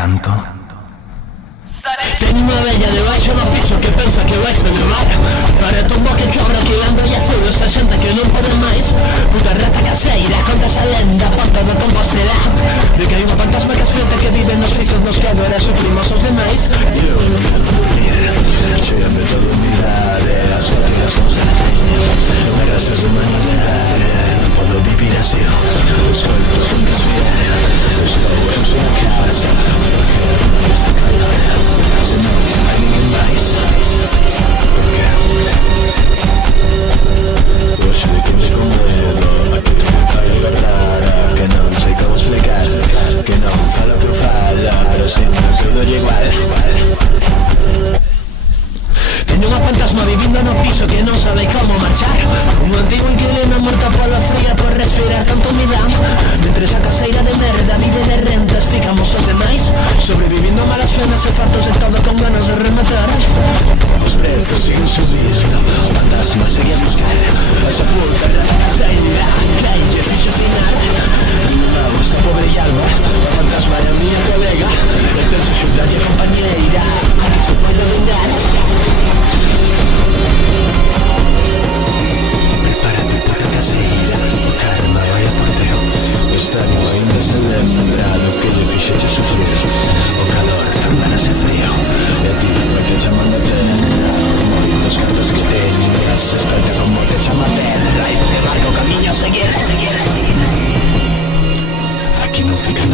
tanto. Teño unha bella debaixo do piso que pensa que vais a nevar. Para tumbo que cobra que ando e azul esa xente que non pode máis. Puta rata caseira, conta esa lenda por todo Compostela de que hai unha fantasma que espeta que vive nos pisos nos que agora sufrimos os demais. Eu non podo dormir, chegame toda humildade, as gotiras son sardinha, na gracias de humanidade, non podo vivir así. Escoito con que espera, estou en súa casa, porque non este calor, se non hai ninguén máis. Por que? Hoxe de que me con medo, aquí hai algo rara que non sei como explicar, que non falo que fala, pero sinto todo igual. Teño unha fantasma vivindo no piso que non sabe como marchar. Un antigo inquilino morto polo frío por respirar tanta humidade. Mentre esa caseira de merda vive de rentas, ficamos os demais sobrevivindo a malas penas e fartos de todo con ganas de rematar. Os prezos siguen subindo, o fantasma segue a buscar esa puta rata caseira que lle fixo final. Non esta pobre alma, o fantasma é a miña colega, e penso xuntarlle a compañeira a que se pode vengar. Prepárate, puta caseira, o karma vai a por teu. Están ainda se lembrado que lle fixeche sufrir. O calor tornarase frío, e a ti vai te chamando a terra. Por moitos cartos que teñas, escoita como te chama a terra. E te marca o camiño a seguir. Aquí non fica